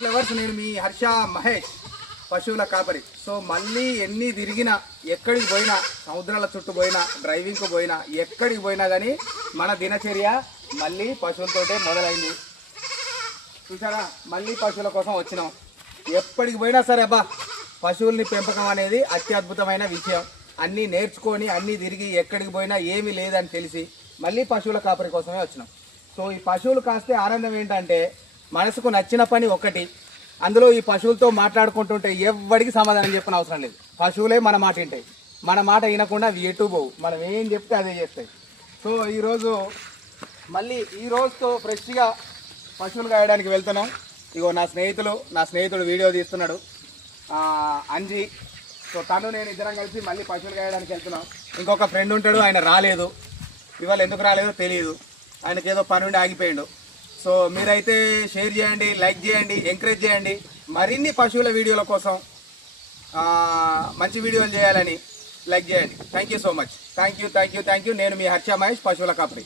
Flowers నేను మీ హర్ష మహేష్ పశువుల కాపరి. సో మళ్ళీ ఎన్ని తిరిగినా ఎక్కడికి పోయినా సముద్రాల చుట్టూ పోయినా డ్రైవింగ్కి పోయినా ఎక్కడికి పోయినా కానీ మన దినచర్య మళ్ళీ పశువులతోటే మొదలైంది. చూసారా, మళ్ళీ పశువుల కోసం వచ్చినాం. ఎప్పటికి పోయినా సరే అబ్బా పశువుల్ని పెంపకం అనేది అత్యద్భుతమైన విషయం. అన్నీ నేర్చుకొని అన్నీ తిరిగి ఎక్కడికి పోయినా ఏమీ లేదని తెలిసి మళ్ళీ పశువుల కాపరి కోసమే వచ్చినాం. సో ఈ పశువులు కాస్తే ఆనందం ఏంటంటే మనసుకు నచ్చిన పని ఒకటి. అందులో ఈ పశువులతో మాట్లాడుకుంటుంటే ఎవరికి సమాధానం చెప్పిన అవసరం లేదు. పశువులే మన మాట వింటాయి. మన మాట వినకుండా అవి ఎటు పోవు, మనం ఏం చెప్తే అదే చేస్తాయి. సో ఈరోజు మళ్ళీ ఈ రోజుతో ఫ్రెష్గా పశువులు కాయడానికి వెళ్తున్నాం. ఇగో నా స్నేహితుడు వీడియో తీస్తున్నాడు, అంజీ. సో తను నేను ఇద్దరం కలిసి మళ్ళీ పశువులు కాయడానికి వెళ్తున్నాం. ఇంకొక ఫ్రెండ్ ఉంటాడు, ఆయన రాలేదు. ఇవాళ ఎందుకు రాలేదో తెలియదు, ఆయనకి ఏదో పని ఉండి ఆగిపోయాడు. సో మీరైతే షేర్ చేయండి, లైక్ చేయండి, ఎంకరేజ్ చేయండి. మరిన్ని పశువుల వీడియోల కోసం మంచి వీడియోలు చేయాలని లైక్ చేయండి. Thank you so much. Thank you. నేను మీ హర్ష మహేష్ పశువుల కాపరి.